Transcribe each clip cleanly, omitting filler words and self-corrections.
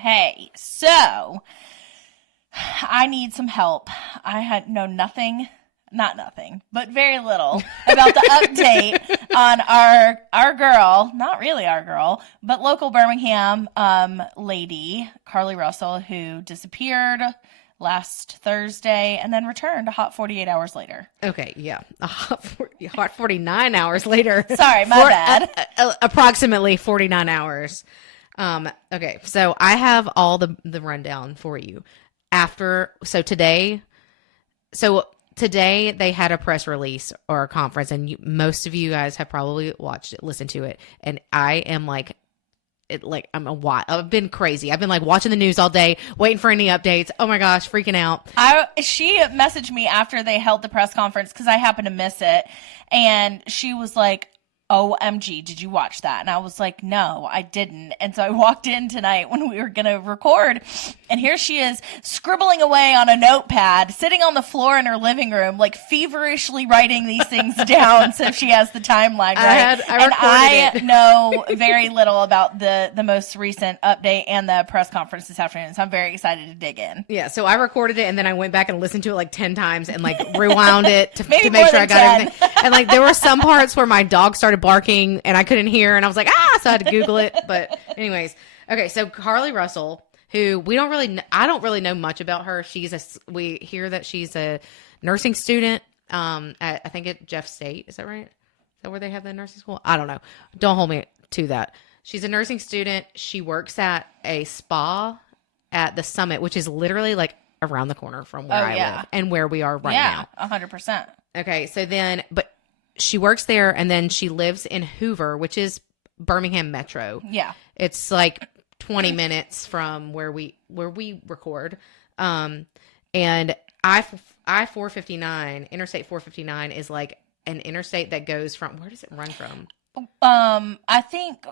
Hey, so I need some help. I had know nothing, not nothing, but very little about the update on our girl, not really our girl, but local Birmingham lady, Carlee Russell, who disappeared last Thursday and then returned a hot 48 hours later. Okay, yeah. A hot 49 hours later. Sorry, my bad. Approximately 49 hours. Okay, so I have all the rundown for you. Today they had a press release or a conference, and most of you guys have probably watched it, listened to it, and I am I've been crazy. I've been watching the news all day, waiting for any updates. Oh my gosh, freaking out. She messaged me after they held the press conference because I happened to miss it, and she was like, OMG, did you watch that? And I was like, no, I didn't. And so I walked in tonight when we were going to record, and here she is scribbling away on a notepad, sitting on the floor in her living room, feverishly writing these things down so she has the timeline right. I know very little about the most recent update and the press conference this afternoon, so I'm very excited to dig in. Yeah, so I recorded it, and then I went back and listened to it 10 times and rewound it to make sure I got 10. everything. And there were some parts where my dog started barking and I couldn't hear, and I was like, so I had to Google it. But anyways, okay, so Carlee Russell, who I don't really know much about her. We hear that she's a nursing student I think at Jeff State. Is that right? Is that where they have the nursing school? I don't know. Don't hold me to that. She's a nursing student. She works at a spa at the Summit, which is literally around the corner from where I live and where we are right now. Yeah, 100%. Okay, so then, but she works there, and then she lives in Hoover, which is Birmingham Metro. Yeah. It's 20 minutes from where we record. And I-459, Interstate 459 is an interstate that goes from, where does it run from? I think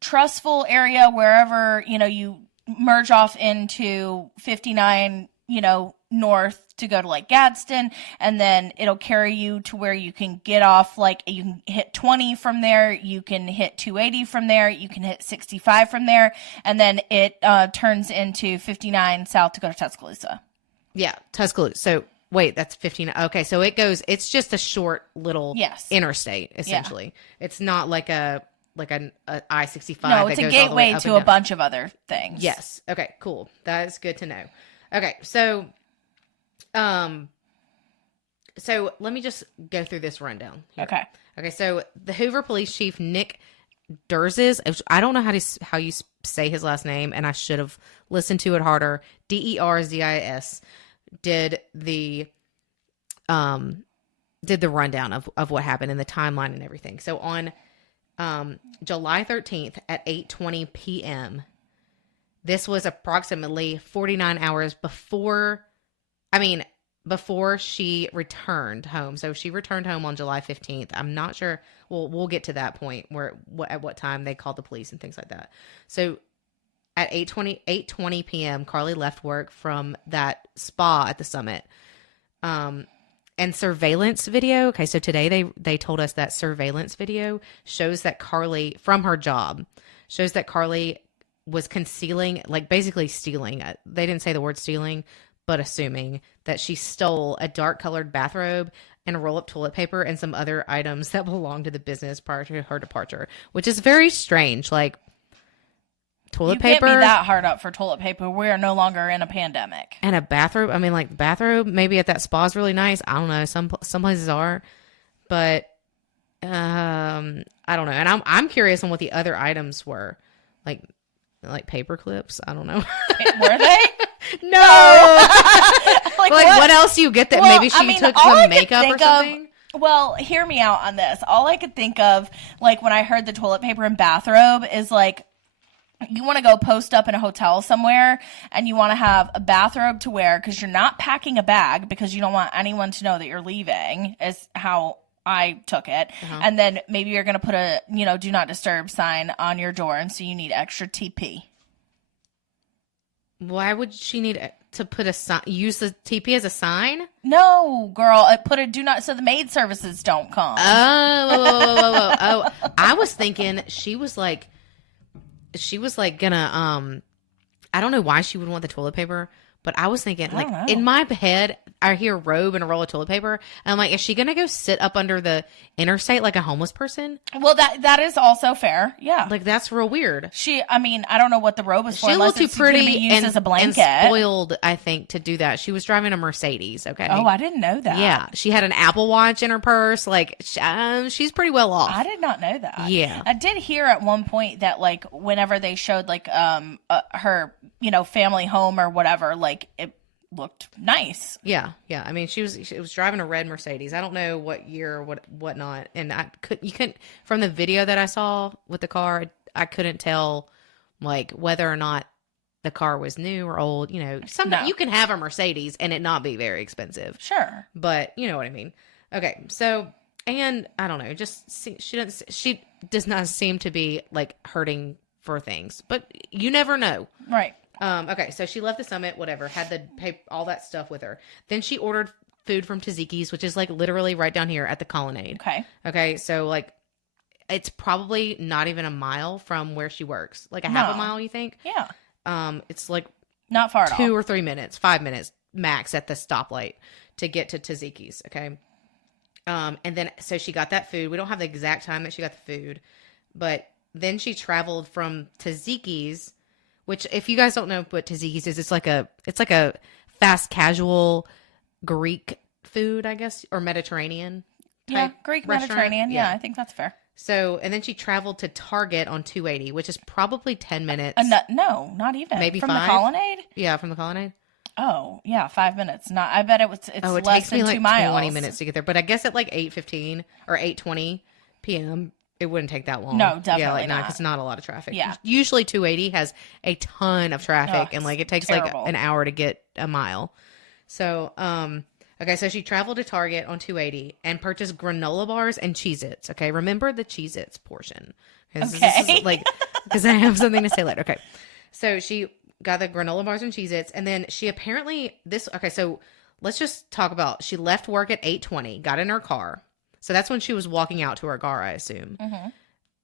Trustful area, wherever, you merge off into 59, north to go to Gadsden, and then it'll carry you to where you can get off, you can hit 20 from there, you can hit 280 from there, you can hit 65 from there, and then it turns into 59 south to go to Tuscaloosa. Yeah, Tuscaloosa. So wait, that's 15. Okay, so it's just a short little interstate, essentially. Yeah. It's not like an I-65. No, it's a gateway to a bunch of other things. Yes. Okay, cool. That is good to know. Okay, so let me just go through this rundown here. Okay, so the Hoover Police Chief, Nick Derzis, I don't know how you say his last name, and I should have listened to it harder. Derzis did the rundown of what happened and the timeline and everything. So on July 13th at 8:20 p.m., this was approximately 49 hours before she returned home. So she returned home on July 15th. I'm not sure. We'll get to that point at what time they called the police and things like that. So at 8:20 p.m., Carlee left work from that spa at the Summit. And surveillance video. Okay, so today they told us that surveillance video shows that Carlee, from her job, shows that Carlee was concealing, basically stealing. They didn't say the word stealing, but assuming that she stole a dark colored bathrobe and a roll up toilet paper and some other items that belonged to the business prior to her departure, which is very strange. Toilet paper. You get me that hard up for toilet paper. We are no longer in a pandemic. And a bathrobe. Bathrobe maybe at that spa is really nice. I don't know. Some places are, but I don't know. And I'm curious on what the other items were, like paper clips. I don't know. Were they? No. What else do you get that maybe she took some makeup or something? Well, hear me out on this. All I could think of, when I heard the toilet paper and bathrobe, is you want to go post up in a hotel somewhere and you want to have a bathrobe to wear because you're not packing a bag because you don't want anyone to know that you're leaving, is how I took it. Uh-huh. And then maybe you're going to put a, do not disturb sign on your door. And so you need extra TP. Why would she need to put a sign? Use the TP as a sign? No, girl. Put a do not, so the maid services don't come. Oh, I was thinking she was she was like gonna I don't know why she would want the toilet paper, but I was thinking, like, in my head, I hear robe and a roll of toilet paper, and I'm like, is she gonna go sit up under the interstate like a homeless person? Well, that is also fair. Yeah, Like, that's real weird. I mean, I don't know what the robe is for. She's a little unless too pretty be used as a blanket. and spoiled, I think, to do that. She was driving a Mercedes. Okay. Oh, I didn't know that. Yeah, she had an Apple Watch in her purse. Like, she's pretty well off. I did not know that. Yeah, I did hear at one point that, like, whenever they showed, like, her, family home or whatever, like, it looked nice. Yeah. I mean, she was driving a red Mercedes. I don't know what year or whatnot, and you couldn't from the video that I saw with the car. I couldn't tell, like, whether or not the car was new or old. You can have a Mercedes and it not be very expensive. Sure, but you know what I mean. Okay, so, and I don't know, she does not seem to be, like, hurting for things, but you never know, right? Okay, so she left the summit, whatever, had all that stuff with her. Then she ordered food from Taziki's, which is, like, literally right down here at the Colonnade. Okay, so, like, it's probably not even a mile from where she works. Like, half a mile, you think? Yeah. It's, like, not far at all. 2 or 3 minutes, 5 minutes max at the stoplight to get to Taziki's, okay? And then, so she got that food. We don't have the exact time that she got the food, but then she traveled from Taziki's, which, if you guys don't know what Taziki's is, it's like a fast casual Greek food, I guess, or Mediterranean. Yeah, Greek restaurant. Mediterranean. Yeah, I think that's fair. So, and then she traveled to Target on 280, which is probably 10 minutes. No, not even. Maybe from 5? the Colonnade? Yeah, from the Colonnade. Oh, yeah, 5 minutes. I bet it's it less takes than me like 2 miles. 20 minutes to get there. But I guess at like 8:15 or 8:20 p.m., it wouldn't take that long. No, definitely yeah, like not. Because not a lot of traffic. Yeah. Usually 280 has a ton of traffic, and like it takes terrible. like an hour to get a mile. So, okay, so she traveled to Target on 280 and purchased granola bars and Cheez-Its. Okay, remember the Cheez-Its portion. Okay. This is like, because I have something to say later. Okay, so she got the granola bars and Cheez-Its, and then she apparently okay, so let's just talk about, she left work at 8:20, got in her car. So that's when she was walking out to her car, I assume. Mm-hmm.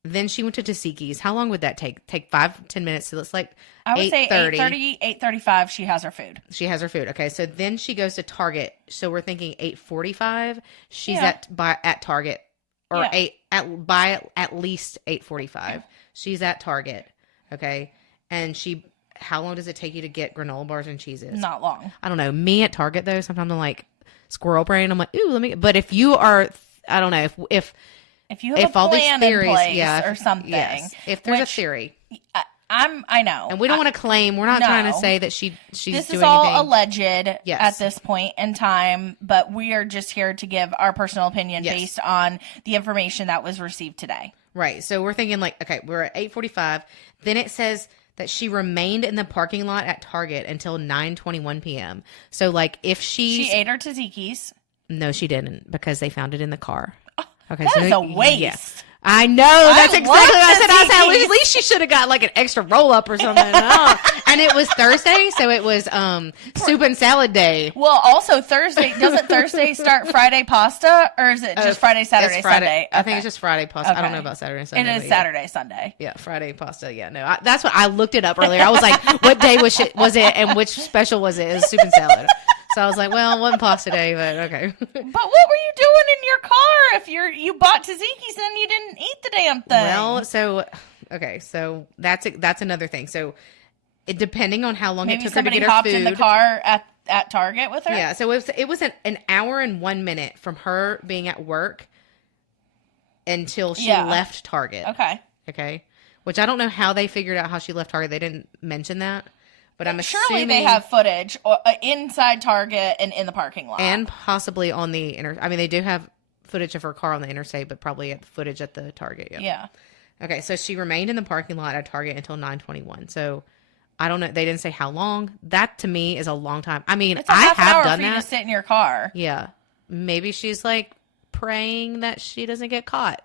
Then she went to Taziki's. How long would that take? Take 5-10 minutes. So it's like I would say 8:30, 8:35. She has her food. She has her food. Okay, so then she goes to Target. So we're thinking 8:45. She's at Target, or at least 8:45. She's at Target. Okay, and how long does it take you to get granola bars and Cheez-Its? Not long. I don't know. Me at Target though, sometimes I'm like squirrel brain. I'm like, ooh, let me. But if you are, I don't know if you have a plan in place or something. Yes, if there's a theory. I know. And we don't want to claim, we're not trying to say that she's this doing is all anything. Alleged at this point in time, but we are just here to give our personal opinion based on the information that was received today. Right. So we're thinking like, okay, we're at 8:45. Then it says that she remained in the parking lot at Target until 9:21 p.m. So like if she ate her Taziki's. No, she didn't, because they found it in the car. Okay, that is a waste. Yeah. I know. That's exactly what I said. I said, at least she should have got like an extra roll up or something. And it was Thursday, so it was soup and salad day. Well, also Thursday, doesn't Thursday start Friday pasta, or is it just Friday, Saturday, Sunday? I think it's just Friday pasta. Okay. I don't know about Saturday and Sunday. It is Saturday, Sunday. Yeah, Friday pasta. Yeah, no, that's what I looked it up earlier. I was like, what day was it, and which special was it? It was soup and salad. So I was like, well, it wasn't pasta day, but okay. But what were you doing in your car if you bought Taziki's and you didn't eat the damn thing? Well, so that's another thing. So depending on how long it took her to get her food. Maybe somebody hopped in the car at Target with her? Yeah, so it was an hour and 1 minute from her being at work until she left Target. Okay. Which I don't know how they figured out how she left Target. They didn't mention that. But I'm assuming surely they have footage inside Target and in the parking lot, and possibly on the I mean, they do have footage of her car on the interstate, but probably footage at the Target. Yeah. Okay, so she remained in the parking lot at Target until 9:21. So I don't know. They didn't say how long. That to me is a long time. I mean, I have done that. You to sit in your car. Yeah, maybe she's like praying that she doesn't get caught.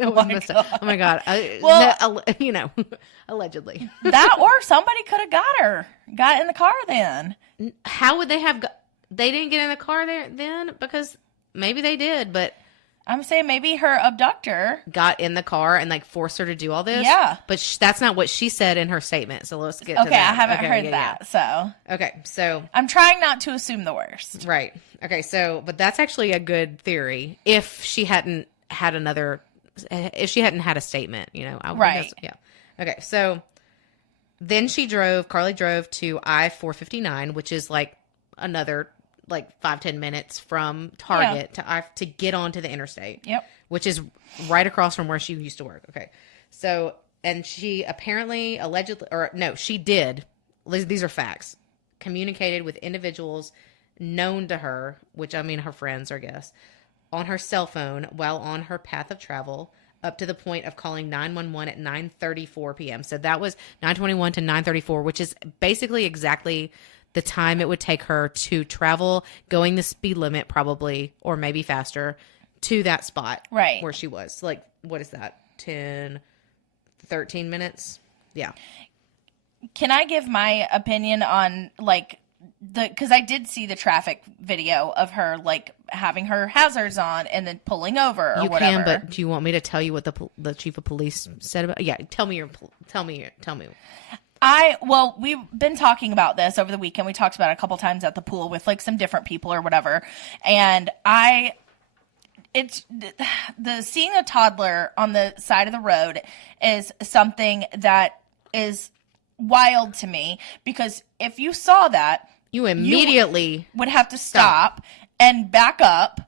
Oh my god. Well, allegedly. That, or somebody could have got in the car then. How would they have they didn't get in the car there then? Because maybe they did, but I'm saying maybe her abductor got in the car and like forced her to do all this. Yeah. But that's not what she said in her statement. So let's get to Okay, that. I haven't heard that. So Okay, so I'm trying not to assume the worst. right. Okay, so but that's actually a good theory if she hadn't had a statement, you know. I would think Right. yeah. Okay, so then Carlee drove to I-459, which is like another like 5-10 minutes from Target to get onto the interstate. Yep. Which is right across from where she used to work. Okay. So, and she she did, these are facts, communicated with individuals known to her, which I mean her friends, I guess, on her cell phone while on her path of travel up to the point of calling 911 at 9:34 p.m. So that was 9:21 to 9:34, which is basically exactly the time it would take her to travel going the speed limit probably, or maybe faster, to that spot right where she was. Like, what is that? 10, 13 minutes? Yeah. Can I give my opinion on like because I did see the traffic video of her like having her hazards on and then pulling over or whatever. You can, but do you want me to tell you what the chief of police said about? Yeah, tell me. Well, we've been talking about this over the weekend. We talked about it a couple times at the pool with like some different people or whatever. And it's the seeing a toddler on the side of the road is something that is wild to me, because if you saw that, you immediately would have to stop and back up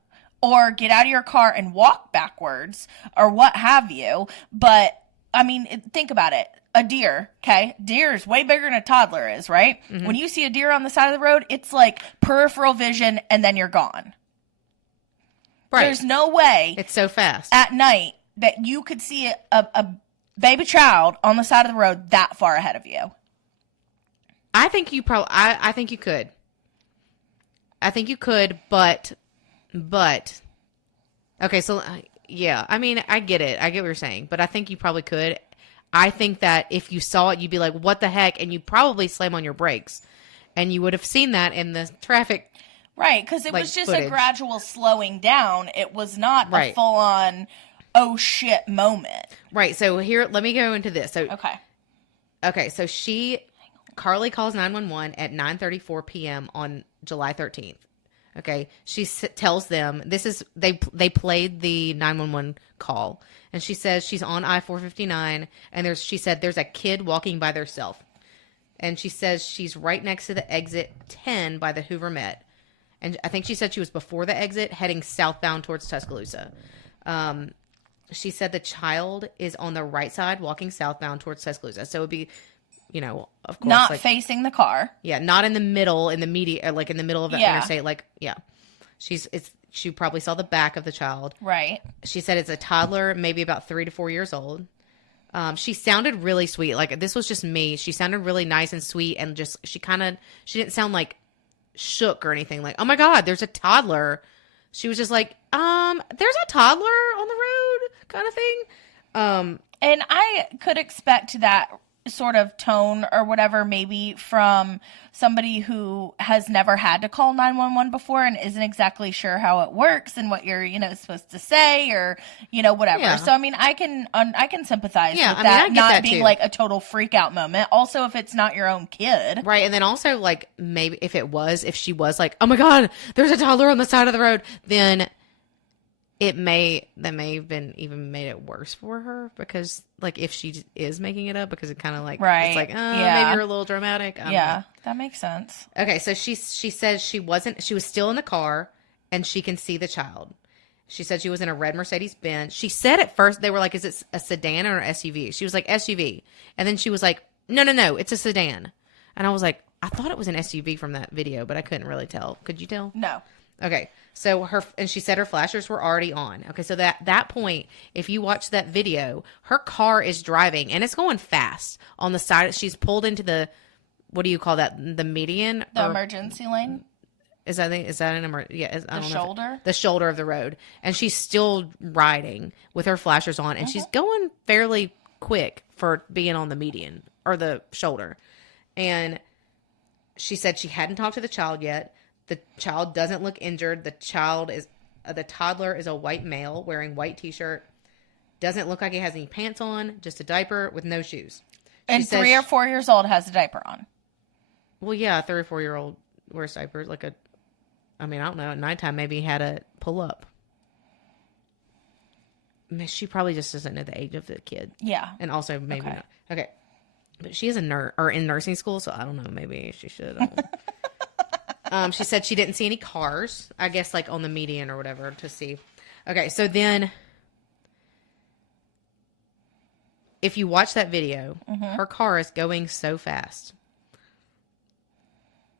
or get out of your car and walk backwards or what have you. But I mean, think about it. A deer, okay? Deer is way bigger than a toddler is, right? Mm-hmm. When you see a deer on the side of the road, it's like peripheral vision and then you're gone. Right. There's no way. It's so fast. At night that you could see a baby child on the side of the road that far ahead of you. I think you probably. I think you could. I think you could, but. Okay, so yeah, I mean, I get it. I get what you're saying, but I think you probably could. I think that if you saw it, you'd be like, "What the heck?" and you'd probably slam on your brakes, and you would have seen that in the traffic. Right, because it was just footage. A gradual slowing down. It was not a full-on, oh shit moment. Right. So here, let me go into this. So okay. So Carlee calls 911 at 9:34 p.m. on July 13th. Okay. She tells them they played the 911 call, and she says she's on I-459, and she said there's a kid walking by themselves, and she says she's right next to the exit 10 by the Hoover Met. And I think she said she was before the exit, heading southbound towards Tuscaloosa. She said the child is on the right side, walking southbound towards Tuscaloosa. So it would be, you know, of course, not facing the car. Yeah, not in the middle, in the median, like in the middle of the interstate. Like, yeah, she probably saw the back of the child. Right. She said it's a toddler, maybe about 3 to 4 years old. She sounded really sweet. Like, this was just me. She sounded really nice and sweet, and just she didn't sound like shook or anything, like, oh my god, there's a toddler. She was just like, there's a toddler on the road kind of thing. And I could expect that sort of tone or whatever, maybe from somebody who has never had to call 911 before and isn't exactly sure how it works and what you're, supposed to say or, whatever. Yeah. So, I mean, I can sympathize with that not being like a total freak out moment. Also, if it's not your own kid. Right. And then also, like, maybe if she was like, oh my God, there's a toddler on the side of the road, then that may have been even made it worse for her, because like if she is making it up, because it kind of like it's like maybe you're a little dramatic. That makes sense. Okay, so she says she was still in the car and she can see the child. She said she was in a red Mercedes Benz. She said at first they were like, is it a sedan or an SUV? She was like SUV, and then she was like, no, it's a sedan. And I was like, I thought it was an SUV from that video, but I couldn't really tell. Could you tell? No. Okay, so she said her flashers were already on. Okay, so that point, if you watch that video, her car is driving and it's going fast on the side. She's pulled into the, what do you call that? The median? The emergency lane? Is that an emergency? Yeah, the shoulder? The shoulder of the road. And she's still riding with her flashers on, and she's going fairly quick for being on the median or the shoulder. And she said she hadn't talked to the child yet. The child doesn't look injured. The child is The toddler is a white male wearing white t-shirt. Doesn't look like he has any pants on, just a diaper with no shoes. And 3 or 4 years old has a diaper on. Well, yeah, a 3 or 4 year old wears diapers. I don't know. At nighttime, maybe he had to pull up. I mean, she probably just doesn't know the age of the kid. Yeah. And also maybe not. Okay. But she is a nurse or in nursing school, so I don't know. Maybe she should. She said she didn't see any cars, I guess, like on the median or whatever to see. Okay. So then if you watch that video, her car is going so fast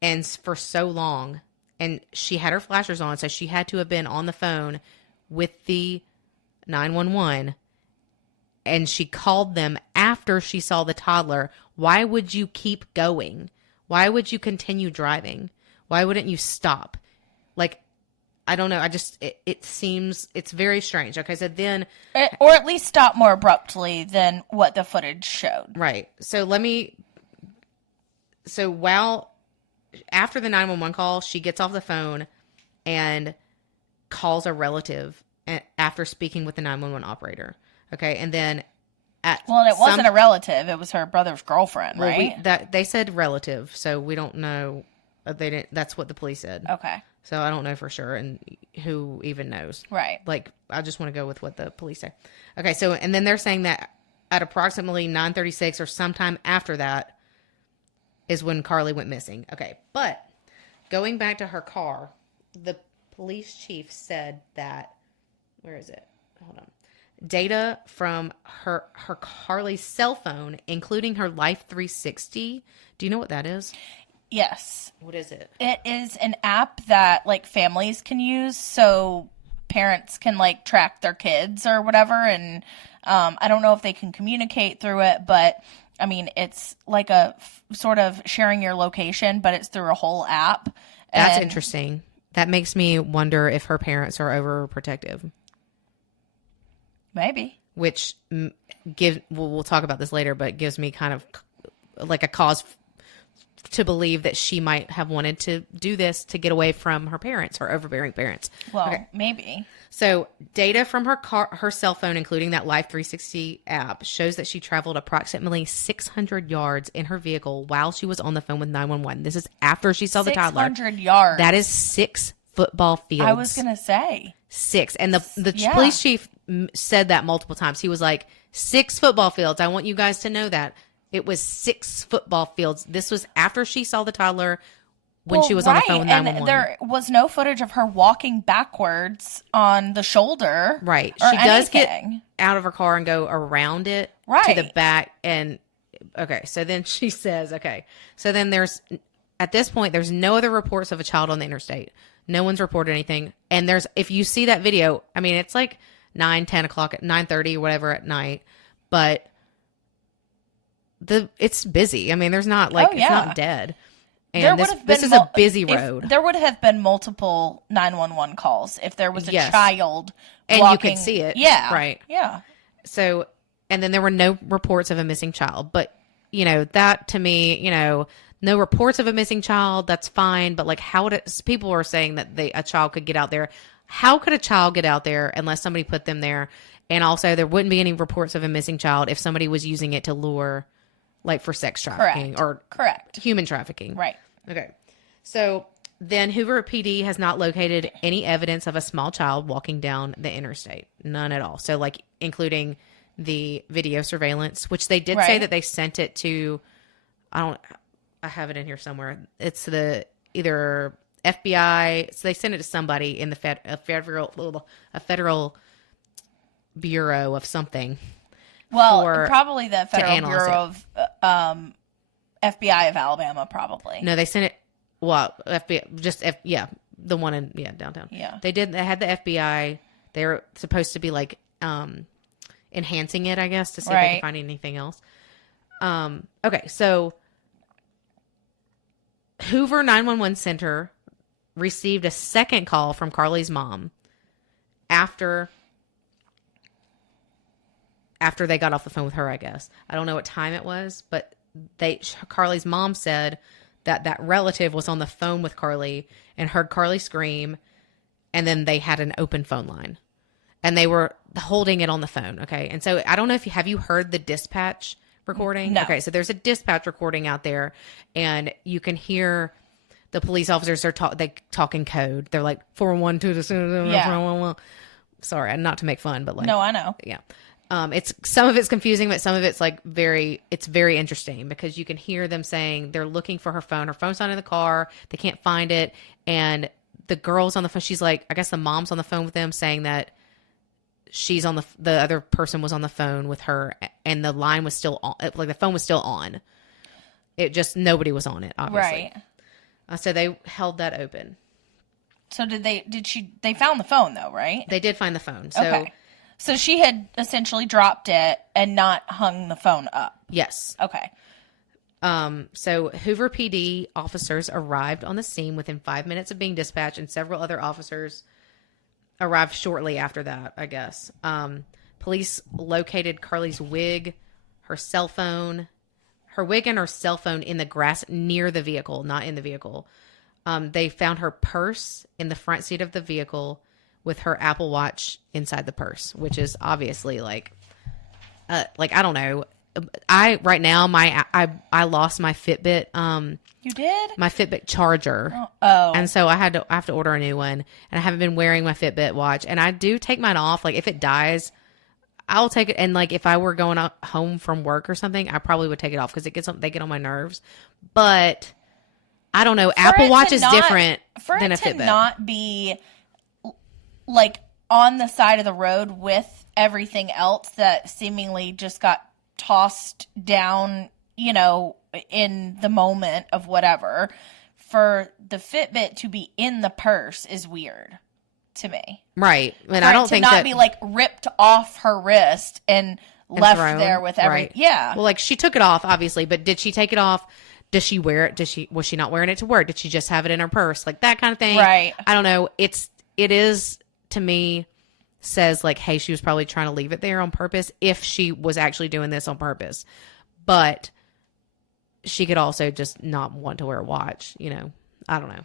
and for so long, and she had her flashers on, so she had to have been on the phone with the 911, and she called them after she saw the toddler. Why would you keep going? Why would you continue driving? Why wouldn't you stop? Like, I don't know. It seems, it's very strange. Okay, so then... Or at least stop more abruptly than what the footage showed. Right. So after the 911 call, she gets off the phone and calls a relative after speaking with the 911 operator. Okay, and then... it wasn't a relative. It was her brother's girlfriend, right? They said relative, so we don't know. They didn't. That's what the police said. Okay. So I don't know for sure, and who even knows? Right. Like, I just want to go with what the police say. Okay, so, and then they're saying that at approximately 9:36 or sometime after that is when Carlee went missing. Okay, but going back to her car, the police chief said that, where is it? Hold on. Data from her Carlee's cell phone, including her Life 360. Do you know what that is? Yes. What is it? It is an app that like families can use, so parents can like track their kids or whatever. And I don't know if they can communicate through it, but I mean, it's like a sort of sharing your location, but it's through a whole app. That's interesting. That makes me wonder if her parents are overprotective. Maybe. Which we'll talk about this later, but gives me kind of like a cause to believe that she might have wanted to do this to get away from her parents, her overbearing parents. Well, okay. Maybe. So data from her cell phone, including that Life 360 app, shows that she traveled approximately 600 yards in her vehicle while she was on the phone with 911. This is after she saw the toddler. 600 yards. That is 6 football fields. I was going to say. 6. And the police chief said that multiple times. He was like, 6 football fields. I want you guys to know that. It was 6 football fields. This was after she saw the toddler when she was on the phone with 911. And there was no footage of her walking backwards on the shoulder. Right. She does get out of her car and go around it to the back. And okay, so then she says, okay. So then at this point, there's no other reports of a child on the interstate. No one's reported anything. And if you see that video, I mean, it's like 9, 10 o'clock at 9:30 or whatever at night, but it's busy. I mean, there's not like, it's not dead. And this is a busy road. There would have been multiple 911 calls if there was a child and walking. You could see it. Yeah. Right. Yeah. So, and then there were no reports of a missing child. But, that to me, no reports of a missing child, that's fine. But like people are saying that a child could get out there. How could a child get out there unless somebody put them there? And also there wouldn't be any reports of a missing child if somebody was using it to lure, like for sex trafficking or human trafficking. Right. Okay. So then Hoover PD has not located any evidence of a small child walking down the interstate. None at all. So like including the video surveillance, which they did say that they sent it to, I have it in here somewhere. It's either FBI. So they sent it to somebody in the a federal bureau of something. Well, probably the Federal Bureau of FBI of Alabama, probably. No, they sent it. Well, FBI, the one in downtown. Yeah, they did. They had the FBI. They were supposed to be like enhancing it, I guess, to see if they could find anything else. Okay, so Hoover 911 Center received a second call from Carlee's mom after they got off the phone with her, I guess. I don't know what time it was, but Carlee's mom said that relative was on the phone with Carlee and heard Carlee scream and then they had an open phone line, and they were holding it on the phone. Okay. And so I don't know if have you heard the dispatch recording? No. Okay. So there's a dispatch recording out there, and you can hear the police officers they talk in code. They're like 412 Yeah. Sorry, not to make fun, but like, No, I know. yeah. It's some of it's confusing, but some of it's like very interesting because you can hear them saying they're looking for her phone. Her phone's not in the car. They can't find it. And the girl's on the phone. She's like, I guess the mom's on the phone with them saying that she's on the other person was on the phone with her, and the line was still on, like the phone was still on. It just, nobody was on it, obviously. Right. So they held that open. So they found the phone though, right? They did find the phone. So, okay. So she had essentially dropped it and not hung the phone up. yes. Okay. So Hoover PD officers arrived on the scene within 5 minutes of being dispatched, and several other officers arrived shortly after that, I guess. Police located Carlee's wig, her cell phone, her wig and her cell phone in the grass near the vehicle, not in the vehicle. They found her purse in the front seat of the vehicle with her Apple Watch inside the purse, which is obviously like I don't know. I lost my Fitbit. You did? My Fitbit charger. Oh. And so I have to order a new one, and I haven't been wearing my Fitbit watch, and I do take mine off. Like if it dies, I'll take it. And like if I were going home from work or something, I probably would take it off because they get on my nerves. But I don't know. Apple Watch is different than a Fitbit. For it to not be like on the side of the road with everything else that seemingly just got tossed down, you know, in the moment of whatever, for the Fitbit to be in the purse is weird to me. Right. And for I don't think not that be like ripped off her wrist and left thrown. there with Right. Yeah. Well, like she took it off, obviously, but did she take it off? Does she wear it? Was she not wearing it to work? Did she just have it in her purse? Like that kind of thing. Right. I don't know. It is to me says like, hey, she was probably trying to leave it there on purpose if she was actually doing this on purpose. But she could also just not want to wear a watch, you know. I don't know.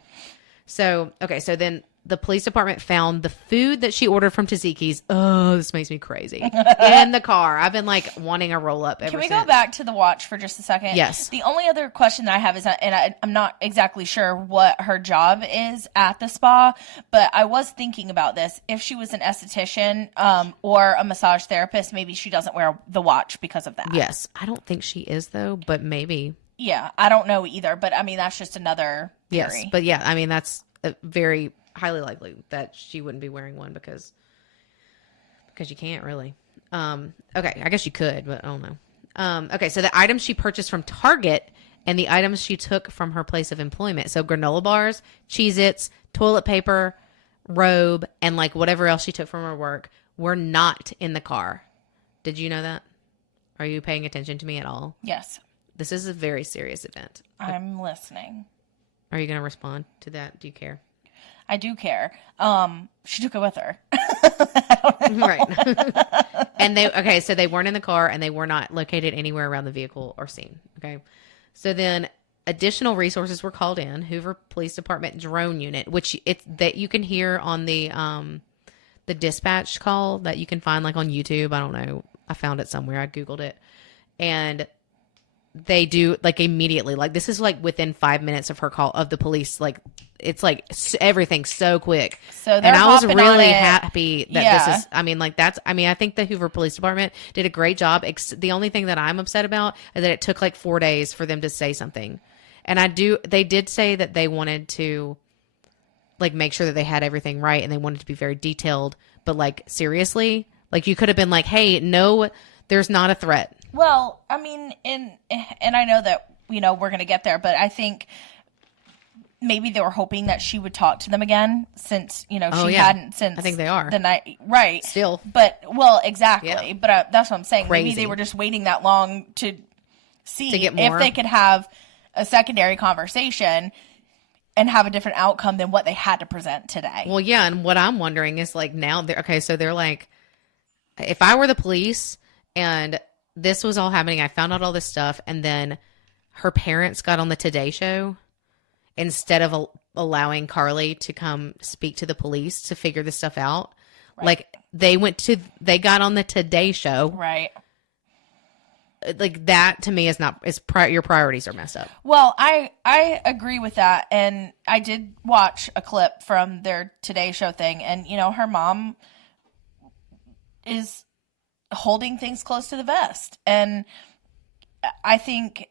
So, okay, so then the police department found the food that she ordered from Taziki's. Oh, this makes me crazy. In the car. I've been like wanting a roll up ever Can we since. go back to the watch for just a second? Yes. The only other question that I have is, I'm not exactly sure what her job is at the spa, but I was thinking about this. If she was an esthetician or a massage therapist, maybe she doesn't wear the watch because of that. Yes. I don't think she is, though, but maybe. Yeah, I don't know either, but I mean, that's just another theory. Yes, but yeah, I mean, that's very highly likely that she wouldn't be wearing one because you can't really. Okay, I guess you could, but I don't know. Okay, so the items she purchased from Target and the items she took from her place of employment. So granola bars, Cheez-Its, toilet paper, robe, and like whatever else she took from her work were not in the car. Did you know that? Are you paying attention to me at all? Yes. This is a very serious event. I'm listening. Are you going to respond to that? Do you care? I do care. She took it with her. Right. And so they weren't in the car and they were not located anywhere around the vehicle or scene. Okay. So then additional resources were called in. Hoover Police Department drone unit, which that you can hear on the dispatch call that you can find like on YouTube. I don't know. I found it somewhere. I Googled it. And they do like immediately, like this is like within 5 minutes of her call of the police. Like it's like everything's so quick. So and I was hopping really on it. happy that this is, I think the Hoover Police Department did a great job. The only thing that I'm upset about is that it took like 4 days for them to say something. And they did say that they wanted to like make sure that they had everything right and they wanted to be very detailed, but like seriously, like you could have been like, hey, no, there's not a threat. Well, I mean, and I know that, you know, we're going to get there, but I think maybe they were hoping that she would talk to them again since, you know, hadn't since I think they are. the night. Right. Still. But, well, exactly. Yeah. But that's what I'm saying. Crazy. Maybe they were just waiting that long to see To get more. if they could have a secondary conversation and have a different outcome than what they had to present today. Well, yeah. And what I'm wondering is like now, so they're like, if I were the police and this was all happening, I found out all this stuff, and then her parents got on the Today Show instead of allowing Carlee to come speak to the police to figure this stuff out. Right. Like they got on the Today Show. Right. Like that to me is not, your priorities are messed up. Well, I agree with that. And I did watch a clip from their Today Show thing. And, you know, her mom is holding things close to the vest. And I think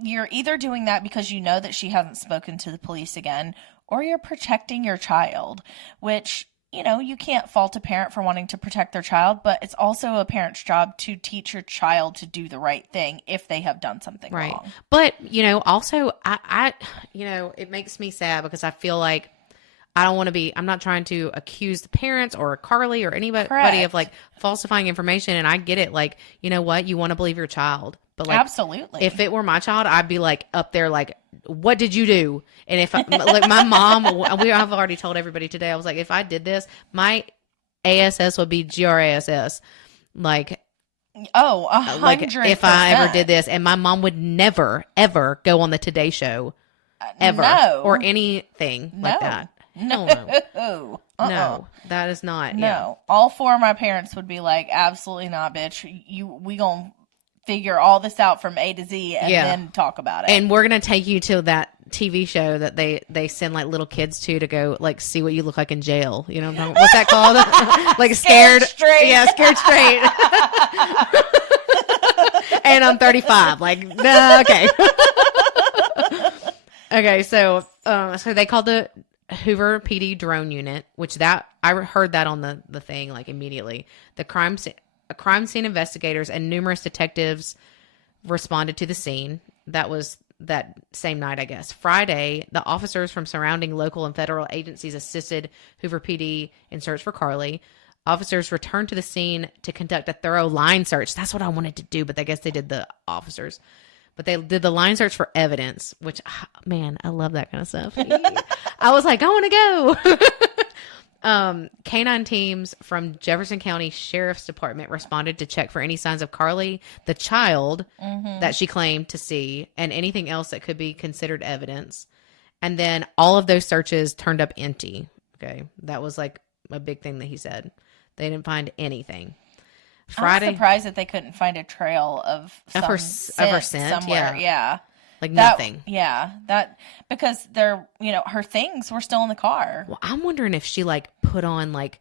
you're either doing that because you know that she hasn't spoken to the police again, or you're protecting your child, which, you know, you can't fault a parent for wanting to protect their child, but it's also a parent's job to teach your child to do the right thing if they have done something wrong. But, you know, also I you know, it makes me sad because I feel like I'm not trying to accuse the parents or Carlee or anybody Correct. of like falsifying information. And I get it. Like, you know what? You want to believe your child. But like, Absolutely. if it were my child, I'd be like up there, like, what did you do? And if like my mom, I've already told everybody today, I was like, if I did this, my ASS would be GRASS. Like, oh, 100%. like if I ever did this, and my mom would never, ever go on the Today Show ever or anything like that. Hell no. No, that is not. No. Yeah. All four of my parents would be like, absolutely not, bitch. We gonna figure all this out from A to Z and then talk about it. And we're gonna take you to that TV show that they send like little kids to go like see what you look like in jail. You know what's that called? Like scared straight. Yeah, Scared Straight. And I'm 35. Like, no, okay. Okay, so they called the Hoover PD drone unit, which I heard that on the thing like immediately. The crime scene investigators and numerous detectives responded to the scene. That was that same night, I guess. Friday, the officers from surrounding local and federal agencies assisted Hoover PD in search for Carlee. Officers returned to the scene to conduct a thorough line search. That's what I wanted to do, but I guess they did the officers. But they did the line search for evidence, which, man, I love that kind of stuff. I was like, I want to go. Canine teams from Jefferson County Sheriff's Department responded to check for any signs of Carlee, the child that she claimed to see, and anything else that could be considered evidence. And then all of those searches turned up empty. Okay. That was like a big thing that he said. They didn't find anything. Friday, I'm surprised that they couldn't find a trail of her scent somewhere. Yeah. Like nothing. Yeah. Because they're, you know, her things were still in the car. Well, I'm wondering if she like put on like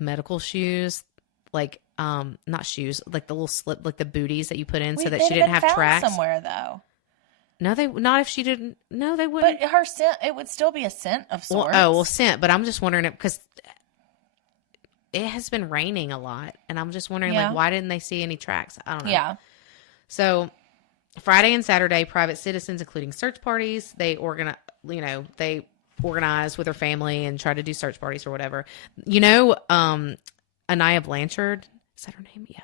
medical shoes, like not shoes, like the little slip, like the booties that you put in so that she didn't have tracks somewhere though. No, not if she didn't. No, they wouldn't. But her scent, it would still be a scent of sorts. Well, scent. But I'm just wondering if, because it has been raining a lot, and I'm just wondering like why didn't they see any tracks? I don't know. Yeah. So Friday and Saturday, private citizens, including search parties, they organized with her family and tried to do search parties or whatever. You know, Anaya Blanchard, is that her name? Yeah.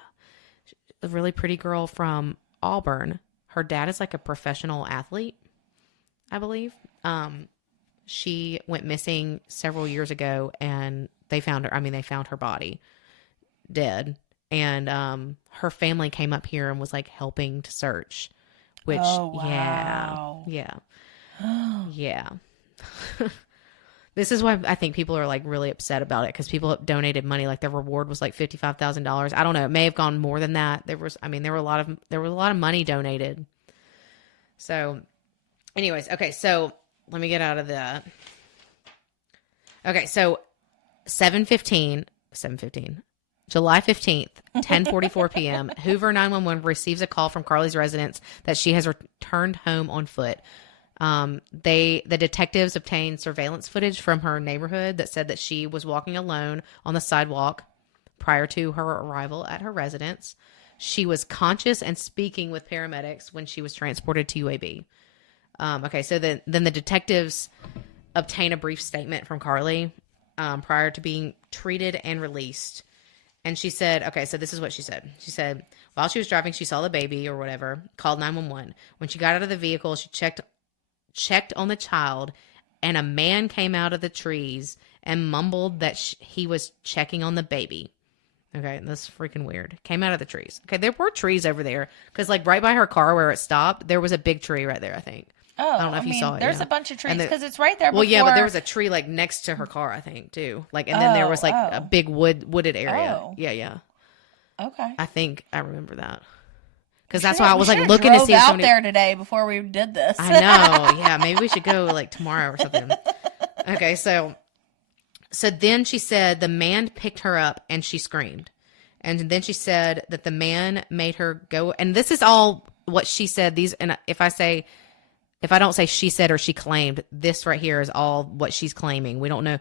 A really pretty girl from Auburn. Her dad is like a professional athlete, I believe. She went missing several years ago, and they found her. I mean, they found her body dead. And her family came up here and was like helping to search. Which, wow. yeah. This is why I think people are like really upset about it, because people have donated money. Like their reward was like $55,000. I don't know. It may have gone more than that. There was a lot of money donated. So, anyways, okay. So let me get out of that. Okay, so 7:15, July 15th, 10:44 p.m. Hoover 911 receives a call from Carlee's residence that she has returned home on foot. The detectives obtained surveillance footage from her neighborhood that said that she was walking alone on the sidewalk prior to her arrival at her residence. She was conscious and speaking with paramedics when she was transported to UAB. Okay, so then the detectives obtain a brief statement from Carlee prior to being treated and released. And she said, okay, so this is what she said. She said, while she was driving, she saw the baby or whatever, called 911. When she got out of the vehicle, she checked on the child, and a man came out of the trees and mumbled that he was checking on the baby. Okay, that's freaking weird. Came out of the trees. Okay, there were trees over there, because like right by her car where it stopped, there was a big tree right there, I think. Oh, I don't know if you saw it. There's yeah. a bunch of trees And because it's right there. Well, yeah, but before- there was a tree like next to her car, I think, too. Like, and then there was like a big wooded area. Oh. Yeah. Okay. I think I remember that because that's why I was like We looking to drove see if out somebody. there today before we did this. I know. Yeah, maybe we should go like tomorrow or something. Okay, so then she said the man picked her up and she screamed. And then she said that the man made her go, and this is all what she said. And if I don't say she said or she claimed, this right here is all what she's claiming. We don't know.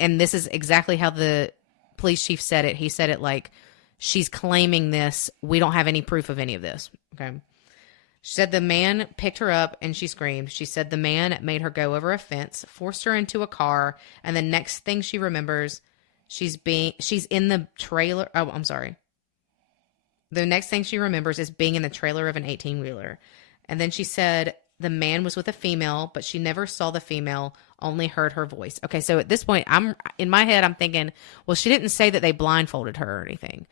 And this is exactly how the police chief said it. He said it like, she's claiming this. We don't have any proof of any of this. Okay. She said the man picked her up and she screamed. She said the man made her go over a fence, forced her into a car. And the next thing she remembers, she's in the trailer. Oh, I'm sorry. The next thing she remembers is being in the trailer of an 18-wheeler. And then she said the man was with a female, but she never saw the female, only heard her voice. Okay, so at this point, in my head, I'm thinking, well, she didn't say that they blindfolded her or anything.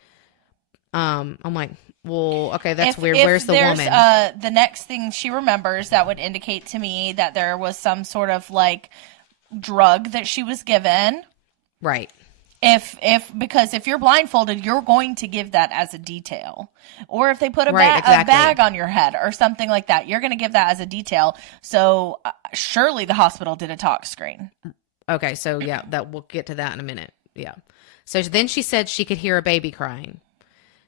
I'm like, well, okay, that's weird. Where's the woman? The next thing she remembers that would indicate to me that there was some sort of like drug that she was given. Right. Because if you're blindfolded, you're going to give that as a detail. Or if they put a exactly. bag on your head or something like that, you're going to give that as a detail. So surely the hospital did a talk screen. Okay, so yeah, we'll get to that in a minute. Yeah. So then she said she could hear a baby crying.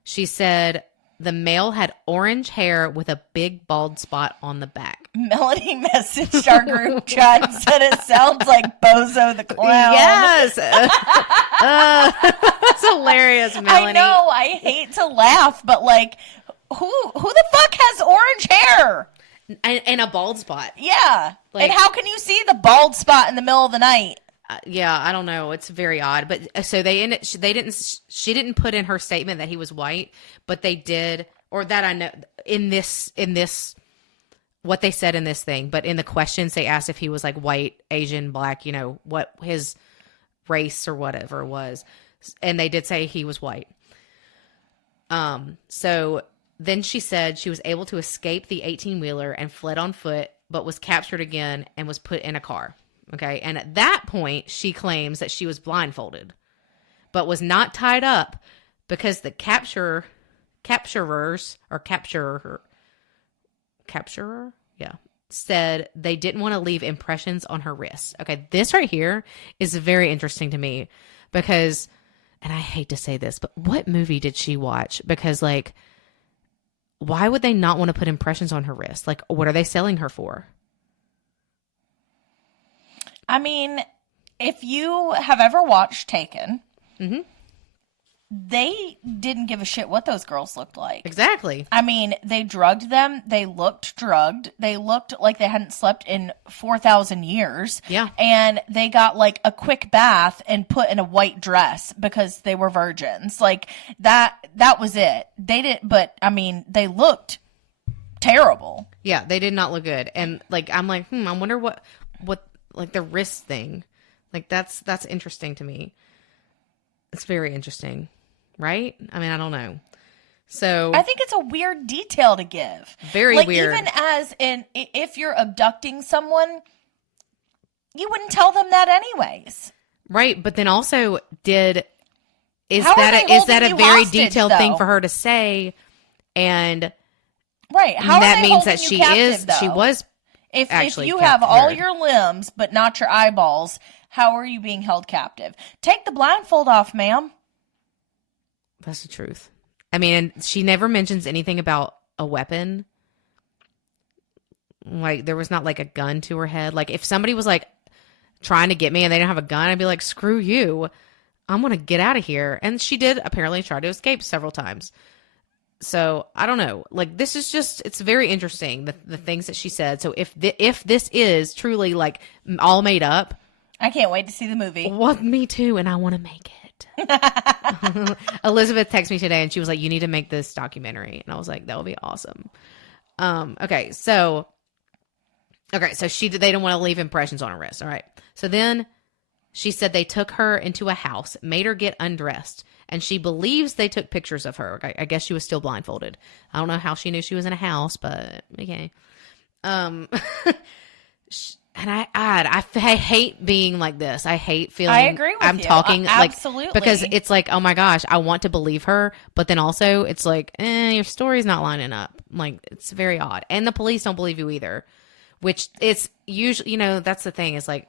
She said the male had orange hair with a big bald spot on the back. Melanie messaged our group chat and said it sounds like Bozo the Clown. Yes. That's hilarious, Melanie. I know. I hate to laugh, but like, who the fuck has orange hair? And a bald spot. Yeah. Like, and how can you see the bald spot in the middle of the night? Yeah, I don't know. It's very odd. But so she didn't put in her statement that he was white, but they did, or that I know in this, what they said in this thing, but in the questions they asked if he was like white, Asian, black, what his race or whatever was. And they did say he was white. So then she said she was able to escape the 18-wheeler and fled on foot, but was captured again and was put in a car. Okay. And at that point, she claims that she was blindfolded, but was not tied up because the capturer, said they didn't want to leave impressions on her wrists. Okay. This right here is very interesting to me because, and I hate to say this, but what movie did she watch? Because like, why would they not want to put impressions on her wrist? Like, what are they selling her for? I mean, if you have ever watched Taken, mm-hmm. They didn't give a shit what those girls looked like. Exactly. I mean, they drugged them. They looked drugged. They looked like they hadn't slept in 4,000 years. Yeah. And they got like a quick bath and put in a white dress because they were virgins. Like that was it. They didn't, but I mean, they looked terrible. Yeah, they did not look good. And like, I'm like, I wonder what like the wrist thing, like that's interesting to me. It's very interesting, right? I mean, I don't know. So I think it's a weird detail to give. Very like, weird. Even as in, if you're abducting someone, you wouldn't tell them that anyways. Right, but then also is How that a very hostage, detailed though? thing for her to say? And right, how that are they means that holding she you captive, is though? she was If you have all your limbs but not your eyeballs, how are you being held captive? Take the blindfold off, ma'am. That's the truth. I mean, and she never mentions anything about a weapon. Like, there was not like a gun to her head. Like, if somebody was like trying to get me and they didn't have a gun, I'd be like, screw you. I'm going to get out of here. And she did apparently try to escape several times. So I don't know. Like, this is just, it's very interesting, the things that she said. So if this is truly like all made up, I can't wait to see the movie. Well, me too. And I want to make it. Elizabeth texted me today and she was like, you need to make this documentary. And I was like, that would be awesome. Okay. So they didn't want to leave impressions on her wrist. All right. So then she said they took her into a house, made her get undressed. And she believes they took pictures of her. I guess she was still blindfolded. I don't know how she knew she was in a house, but okay. And I hate being like this. I hate feeling I agree with I'm you. talking Absolutely. like, because it's like, oh my gosh, I want to believe her, but then also it's like, your story's not lining up. Like, it's very odd. And the police don't believe you either, which it's usually, that's the thing is like,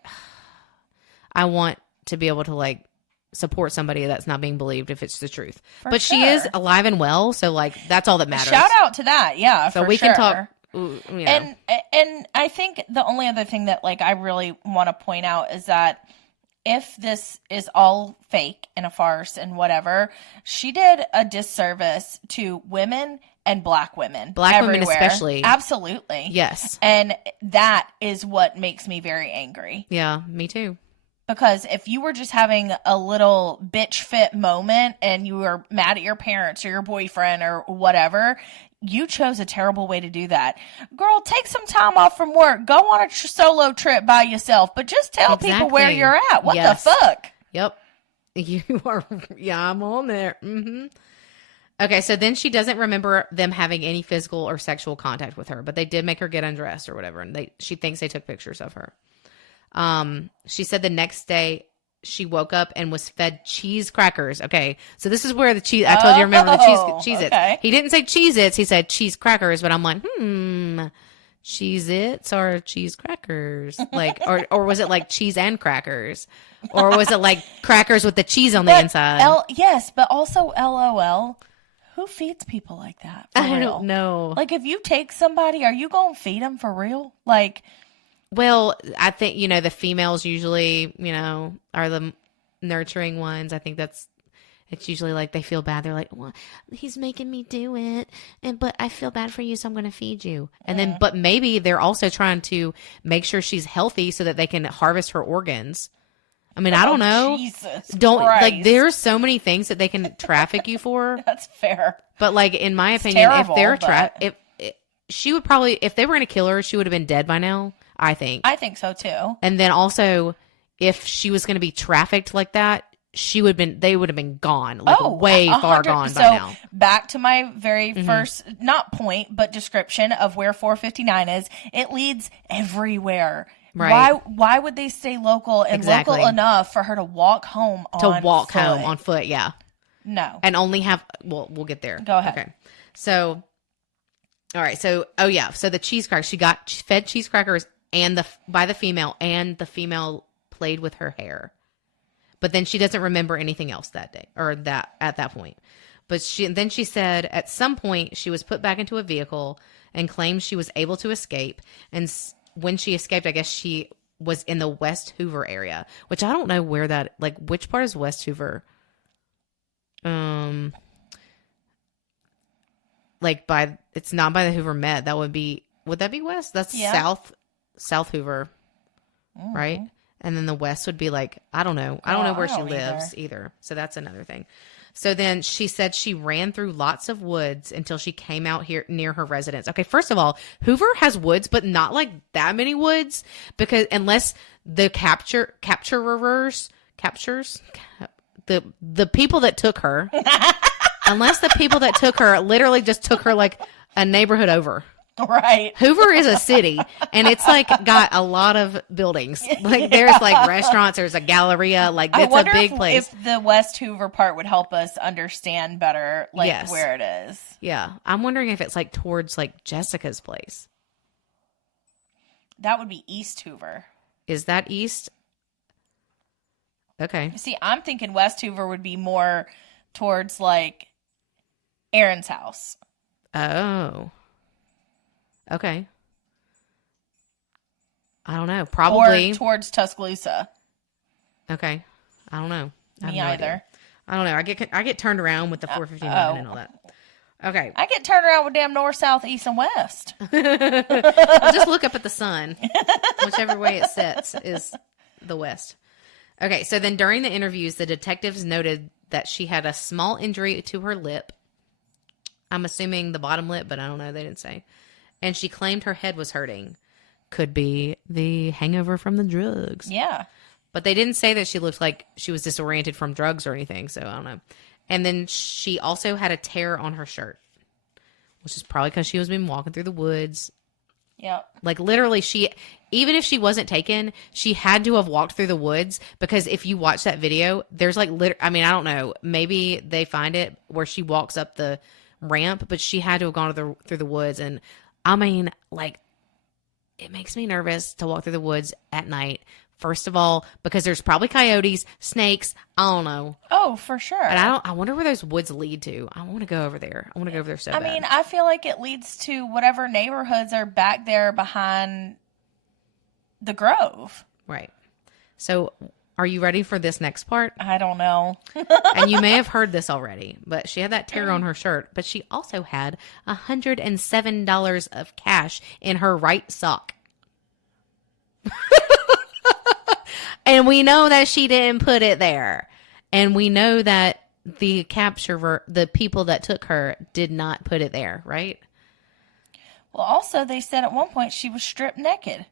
I want to be able to like support somebody that's not being believed if it's the truth. But she is alive and well, so like that's all that matters. Shout out to that, yeah. So we can talk. And I think the only other thing that like I really want to point out is that if this is all fake and a farce and whatever, she did a disservice to women and black women women especially. Absolutely. Yes. And that is what makes me very angry. Yeah, me too. Because if you were just having a little bitch fit moment and you were mad at your parents or your boyfriend or whatever, you chose a terrible way to do that. Girl, take some time off from work. Go on a solo trip by yourself. But just tell people where you're at. What the fuck? Yep. You are. Yeah, I'm on there. Mm-hmm. Okay, so then she doesn't remember them having any physical or sexual contact with her, but they did make her get undressed or whatever, and she thinks they took pictures of her. She said the next day she woke up and was fed cheese crackers. Okay. So this is where the cheese, I told you, remember the Cheez-Its. Okay. He didn't say Cheez-Its. He said cheese crackers, but I'm like, Cheez-Its or cheese crackers? Like, or was it like cheese and crackers? Or was it like crackers with the cheese on the inside? Yes, but also LOL. Who feeds people like that? I don't know. Like, if you take somebody, are you going to feed them for real? Like, well, I think, the females usually, are the nurturing ones. I think it's usually like they feel bad. They're like, well, he's making me do it. But I feel bad for you, so I'm going to feed you. And then, but maybe they're also trying to make sure she's healthy so that they can harvest her organs. I mean, I don't know. Jesus Christ. Like, there's so many things that they can traffic you for. That's fair. But like, in my opinion, terrible, if they're she would probably, if they were going to kill her, she would have been dead by now. I think so too. And then also, if she was going to be trafficked like that, they would have been gone, like way far gone by now. Back to my very first, not point, but description of where 459 is. It leads everywhere. Right. Why would they stay local and local enough for her to walk home on foot? Yeah. No. And only have, we'll get there. Go ahead. Okay. So, all right. So, so the cheese crackers, she got fed cheese crackers by the female, and the female played with her hair. But then she doesn't remember anything else that day or at that point. But then she said at some point she was put back into a vehicle and claimed she was able to escape. And when she escaped, I guess she was in the West Hoover area, which I don't know where that, like, which part is West Hoover? Like it's not by the Hoover Met. Would that be West? That's South Hoover, right? And then the West would be like, I don't know. I don't know where she lives either. So that's another thing. So then she said she ran through lots of woods until she came out here near her residence. Okay, first of all, Hoover has woods, but not like that many woods, because unless the captures the people that took her, unless the people that took her literally just took her like a neighborhood over. Right. Hoover is a city, and it's like got a lot of buildings. Like there's like restaurants, there's a Galleria, like it's a big place. If the West Hoover part would help us understand better, like where it is. Yeah, I'm wondering if it's like towards like Jessica's place. That would be East Hoover. Is that east? Okay. See, I'm thinking West Hoover would be more towards like Aaron's house. Oh. Okay. I don't know. Probably. Or towards Tuscaloosa. Okay. I don't know. Me either. I don't know. I get turned around with the 459 and all that. Okay. I get turned around with damn north, south, east, and west. I'll just look up at the sun. Whichever way it sets is the west. Okay. So then during the interviews, the detectives noted that she had a small injury to her lip. I'm assuming the bottom lip, but I don't know. They didn't say. And she claimed her head was hurting. Could be the hangover from the drugs. Yeah. But they didn't say that she looked like she was disoriented from drugs or anything, so I don't know. And then she also had a tear on her shirt, which is probably because she was been walking through the woods. Yep. Like literally even if she wasn't taken, she had to have walked through the woods, because if you watch that video, there's like, I mean, I don't know, maybe they find it where she walks up the ramp, but she had to have gone through the woods. And I mean, like, it makes me nervous to walk through the woods at night. First of all, because there's probably coyotes, snakes, I don't know. Oh, for sure. And I wonder where those woods lead to. I want to go over there. I want to go over there so bad. I mean, I feel like it leads to whatever neighborhoods are back there behind the Grove. Right. So, are you ready for this next part? I don't know. And you may have heard this already, but she had that tear on her shirt, but she also had $107 of cash in her right sock. And we know that she didn't put it there. And we know that the people that took her did not put it there, right? Well, also, they said at one point she was stripped naked.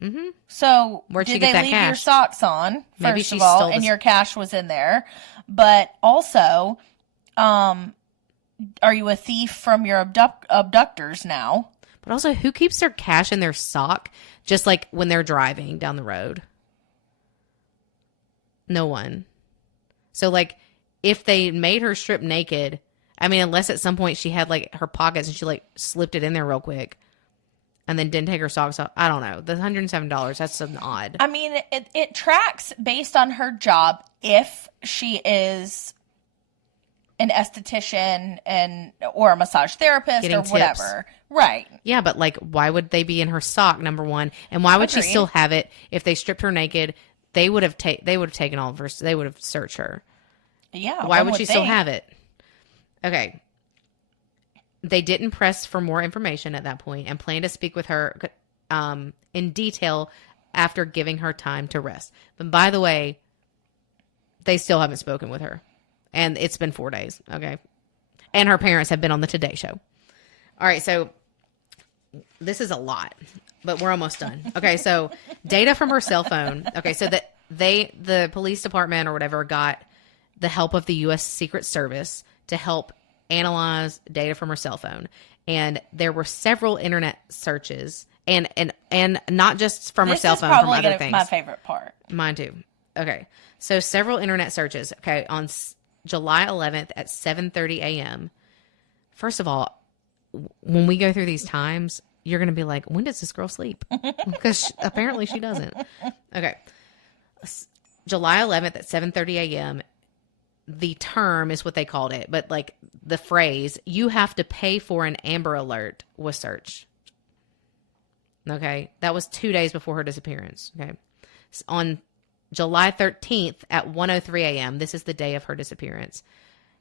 Mm-hmm. So, Where'd she did get they that leave cash? your socks on, Maybe first she of all, stole and the- your cash was in there? But also, are you a thief from your abductors now? But also, who keeps their cash in their sock just like when they're driving down the road? No one. So, like, if they made her strip naked, I mean, unless at some point she had, like, her pockets and she, like, slipped it in there real quick and then didn't take her socks off. I don't know. The $107, that's something odd. I mean, it tracks based on her job if she is an esthetician or a massage therapist Getting or tips. whatever. Right. Yeah, but, like, why would they be in her sock, number one? And why would she Agreed. still have it if they stripped her naked? They would have taken all of her. They would have searched her. Yeah. Why one would she still think. have it? Okay. They didn't press for more information at that point and planned to speak with her in detail after giving her time to rest. But by the way, they still haven't spoken with her. And it's been 4 days. Okay. And her parents have been on the Today Show. All right. So this is a lot, but we're almost done. Okay. So data from her cell phone. Okay. So that the police department or whatever got the help of the U.S. Secret Service to help analyze data from her cell phone. And there were several internet searches and not just from her cell phone, from other things. My favorite part. Mine too. Okay. So several internet searches. Okay. On July 11th at 7:30 a.m. First of all, when we go through these times, you're going to be like, when does this girl sleep? Because apparently she doesn't. Okay. July 11th at 7:30 a.m. The term is what they called it, but like the phrase, you have to pay for an Amber Alert, was searched. Okay. That was 2 days before her disappearance. Okay. On July 13th at 1:03 a.m., this is the day of her disappearance,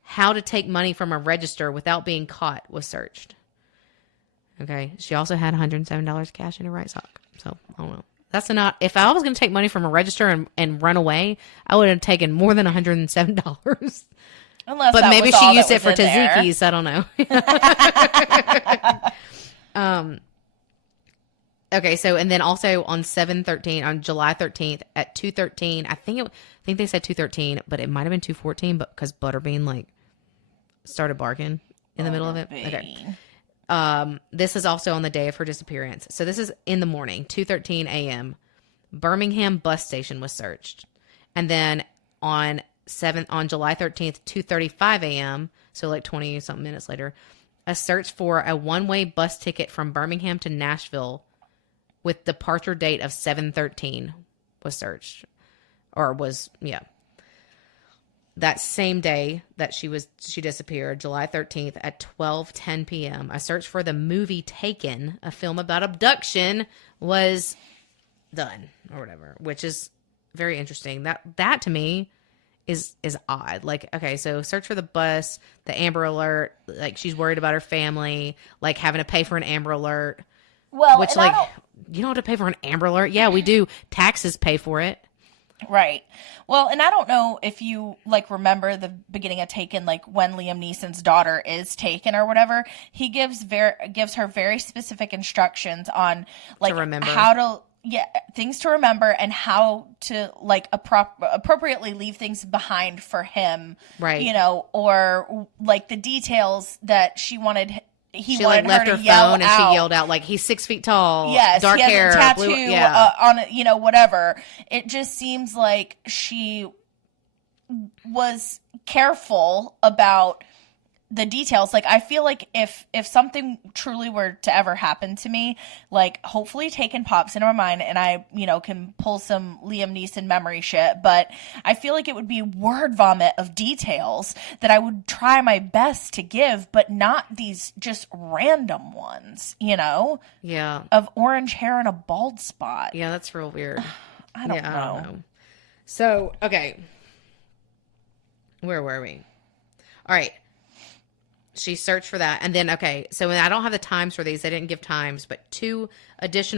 how to take money from a register without being caught was searched. Okay. She also had $107 cash in her right sock. So, I don't know. That's not, if I was going to take money from a register and run away, I would have taken more than $107. Unless But that maybe was all she used that it for was in there. tzatziki's. I don't know. Okay, so and then also on July 13th at 2:13, I think they said 2:13, but it might have been 2:14, but because Butterbean like started barking in the middle of it. Okay. This is also on the day of her disappearance. So this is in the morning, 2:13 a.m. Birmingham bus station was searched. And then on July 13th, 2:35 a.m., so like 20 something minutes later, a search for a one-way bus ticket from Birmingham to Nashville with departure date of 7:13 was searched. That same day that she disappeared, July 13th at 12:10 p.m., a search for the movie Taken, a film about abduction, was done or whatever, which is very interesting. That to me is odd. Like, okay, so search for the bus, the Amber Alert, like she's worried about her family, like having to pay for an Amber Alert. Well, which like you don't have to pay for an Amber Alert. Yeah, we do. Taxes pay for it. Right. Well, and I don't know if you like remember the beginning of Taken, like when Liam Neeson's daughter is taken or whatever, he gives her very specific instructions on like how to things to remember and how to like appropriately leave things behind for him. Right. You know, or like the details that she wanted he she wanted like left her her to yell phone and out. she yelled out like, he's 6 feet tall, Yes, dark he has hair, a tattoo blue, yeah. on, you know, whatever. It just seems like she was careful about the details. Like, I feel like if something truly were to ever happen to me, like, hopefully Taken pops into my mind and I, you know, can pull some Liam Neeson memory shit, but I feel like it would be word vomit of details that I would try my best to give, but not these just random ones, you know? Yeah. Of orange hair and a bald spot. Yeah, that's real weird. I don't know. So, okay. Where were we? All right. She searched for that. And then, okay, so I don't have the times for these. They didn't give times, but two searches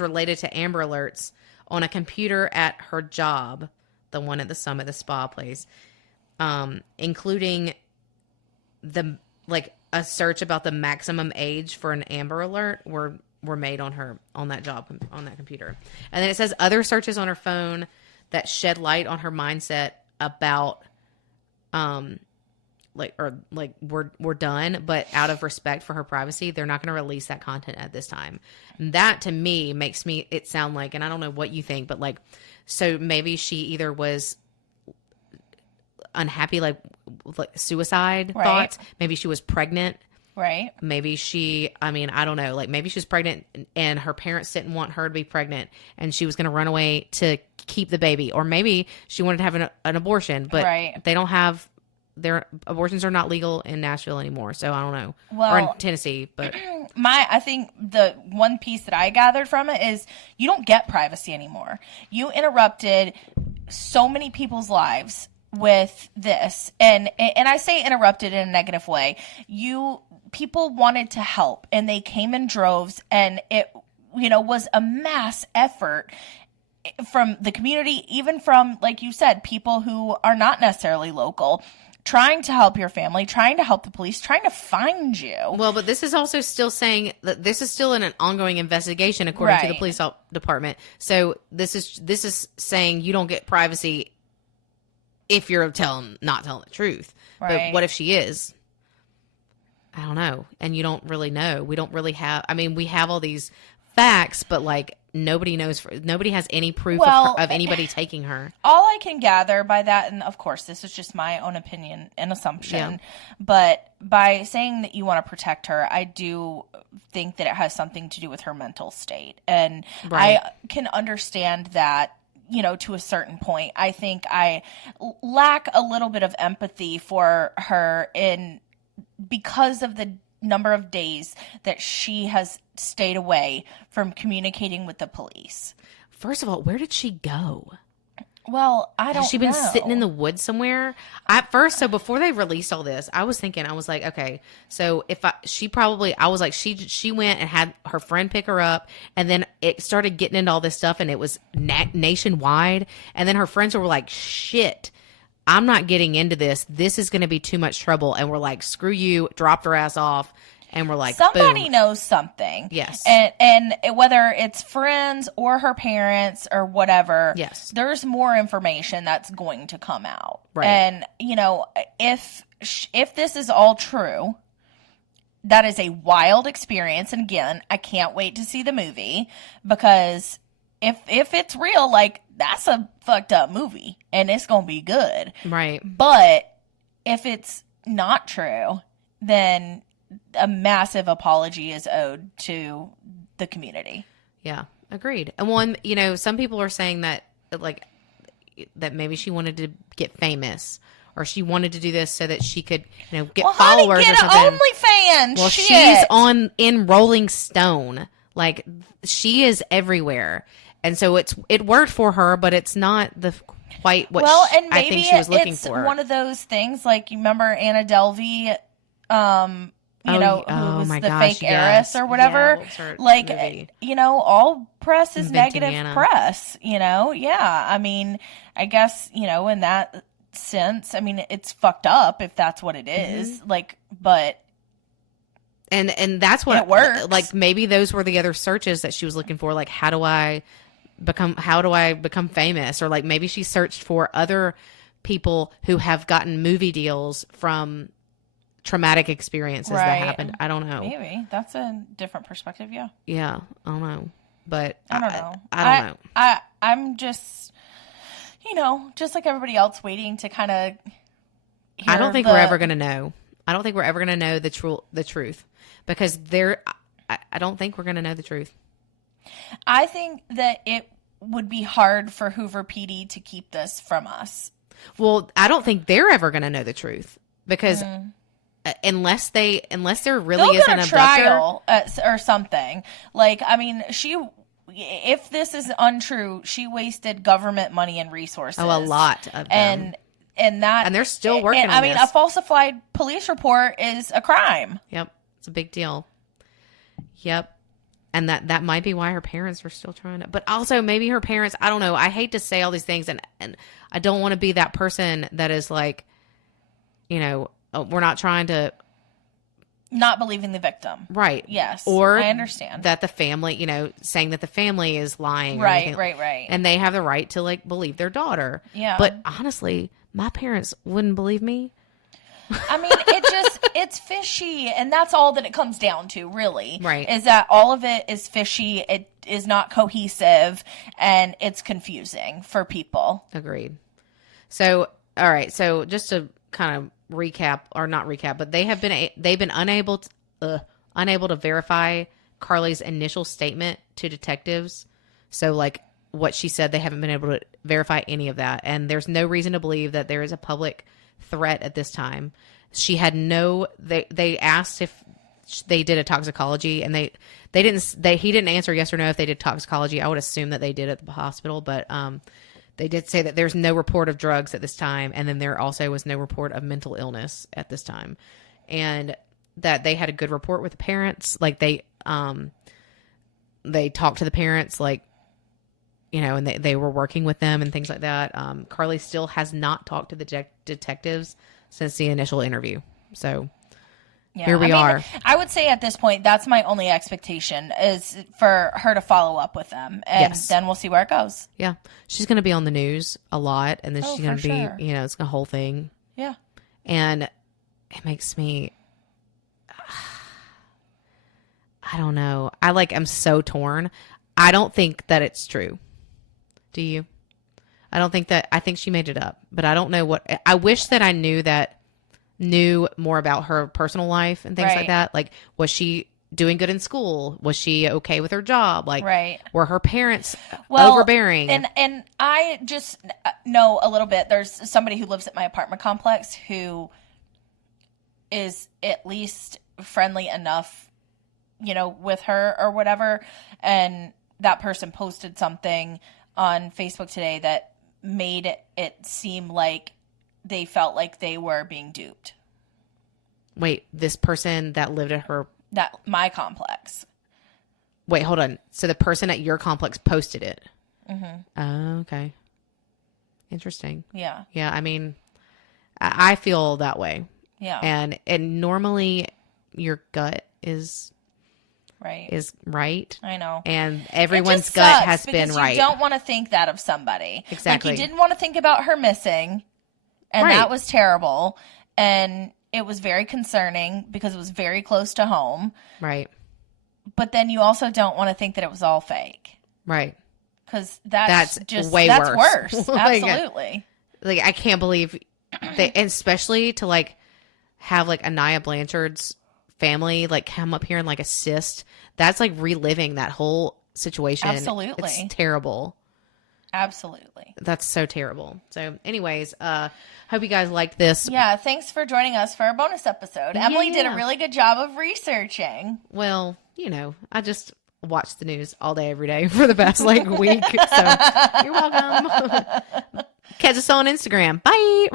related to Amber Alerts on a computer at her job, the one at the Summit, the spa place, including a search about the maximum age for an Amber Alert were made on that job, on that computer. And then it says other searches on her phone that shed light on her mindset about, we're done, but out of respect for her privacy, they're not going to release that content at this time. And that to me makes it sound like, and I don't know what you think, but like, so maybe she either was unhappy, like suicide thoughts. Maybe she was pregnant. Right. Maybe I don't know. Like, maybe she was pregnant and her parents didn't want her to be pregnant and she was going to run away to keep the baby. Or maybe she wanted to have an abortion, but they don't have, their abortions are not legal in Nashville anymore. So I don't know. Well, or in Tennessee, but I think the one piece that I gathered from it is you don't get privacy anymore. You interrupted so many people's lives with this, and I say interrupted in a negative way. People wanted to help and they came in droves, and it, you know, was a mass effort from the community, even from, like you said, people who are not necessarily local, trying to help your family, trying to help the police, trying to find you. Well, but this is also still saying that this is still in an ongoing investigation according to the police department. So this is saying you don't get privacy if you're not telling the truth. Right. But what if she is? I don't know. And you don't really know. We don't really have, I mean, we have all these facts, but like nobody knows, nobody has any proof of anybody taking her. All I can gather by that, and of course this is just my own opinion and assumption, but by saying that you want to protect her, I do think that it has something to do with her mental state. And I can understand that, you know, to a certain point. I think I lack a little bit of empathy for her because of the number of days that she has stayed away from communicating with the police. First of all, where did she go? Well, I don't know. Has she been sitting in the woods somewhere? So before they released all this, I was thinking, I was like, okay, so she went and had her friend pick her up, and then it started getting into all this stuff, and it was nationwide, and then her friends were like, shit, I'm not getting into this. This is going to be too much trouble. And we're like, screw you, dropped her ass off. And we're like, somebody boom. knows something. Yes. And whether it's friends or her parents or whatever, yes, there's more information that's going to come out. Right. And, you know, if this is all true, that is a wild experience. And again, I can't wait to see the movie, because if it's real, like, that's a fucked up movie and it's going to be good. Right. But if it's not true, then a massive apology is owed to the community. Yeah, agreed. And one, you know, some people are saying that, like, that maybe she wanted to get famous, or she wanted to do this so that she could, you know, get followers, honey, or something. OnlyFans. Well, shit. she's in Rolling Stone. Like, she is everywhere. And so it worked for her, but it's not quite what I think she was looking for. One of those things, like, you remember Anna Delvey, who was the fake heiress or whatever. Yeah, like, movie. You know, all press is Inventing negative Anna. press, you know? Yeah. I mean, I guess, you know, in that sense, I mean, it's fucked up if that's what it is. Mm-hmm. Like, but. And that's what it works. Like, maybe those were the other searches that she was looking for. Like, how do I become famous? Or like, maybe she searched for other people who have gotten movie deals from traumatic experiences that happened. I don't know. Maybe that's a different perspective. Yeah. Yeah, I don't know, but I don't know. I don't know. I'm just, just like everybody else, waiting to kind of. I don't think we're ever gonna know. I don't think we're ever gonna know the truth, because I don't think we're gonna know the truth. I think that it would be hard for Hoover PD to keep this from us. Well, I don't think they're ever gonna know the truth, because. Unless there really is an trial or something. Like, I mean, if this is untrue, she wasted government money and resources. Oh, a lot of them. And they're still working on this. I mean, a falsified police report is a crime. Yep. It's a big deal. Yep. And that might be why her parents are still trying to, but also maybe her parents, I don't know. I hate to say all these things, and I don't want to be that person that is like, we're not trying to not believing the victim. Right. Yes. Or I understand that the family, saying that the family is lying. Right. And they have the right to believe their daughter. Yeah. But honestly, my parents wouldn't believe me. I mean, it's fishy, and that's all that it comes down to, really. Right. Is that all of it is fishy, it is not cohesive, and it's confusing for people. Agreed. So, all right. So just to kind of recap, or not recap, but they've been unable to verify Carlee's initial statement to detectives. So what she said, they haven't been able to verify any of that, and there's no reason to believe that there is a public threat at this time. She had they asked if they did a toxicology, and he didn't answer yes or no if they did toxicology. I would assume that they did at the hospital, but they did say that there's no report of drugs at this time, and then there also was no report of mental illness at this time, and that they had a good rapport with the parents. They talked to the parents, and they were working with them and things like that. Carlee still has not talked to the detectives since the initial interview. So here we are. I would say at this point, that's my only expectation, is for her to follow up with them. And then we'll see where it goes. Yeah. She's going to be on the news a lot. And then she's going to be, sure. It's a whole thing. Yeah. And it makes me, I don't know. I'm so torn. I don't think that it's true. Do you? I think she made it up, but I don't know I wish that I knew more about her personal life and things like that. Was she doing good in school? Was she okay with her job? Were her parents overbearing? And I just know a little bit. There's somebody who lives at my apartment complex who is at least friendly enough, with her or whatever. And that person posted something on Facebook today that made it seem like they felt like they were being duped. Wait, this person that lived at my complex. Wait, hold on. So the person at your complex posted it. Mm-hmm. Oh, okay. Interesting. Yeah. Yeah. I mean, I feel that way. Yeah. And normally your gut is right. I know. And everyone's gut has been right. You don't want to think that of somebody. Exactly. You didn't want to think about her missing, and that was terrible. And it was very concerning because it was very close to home. Right. But then you also don't want to think that it was all fake. Right. Because that's just way worse. Absolutely. I can't believe they, especially to have Anaya Blanchard's family come up here and assist. That's reliving that whole situation. Absolutely. It's terrible. Absolutely. That's so terrible. So anyways, hope you guys liked this. Yeah, thanks for joining us for our bonus episode. Emily did a really good job of researching. Well, I just watch the news all day, every day for the past week. So you're welcome. Catch us on Instagram. Bye.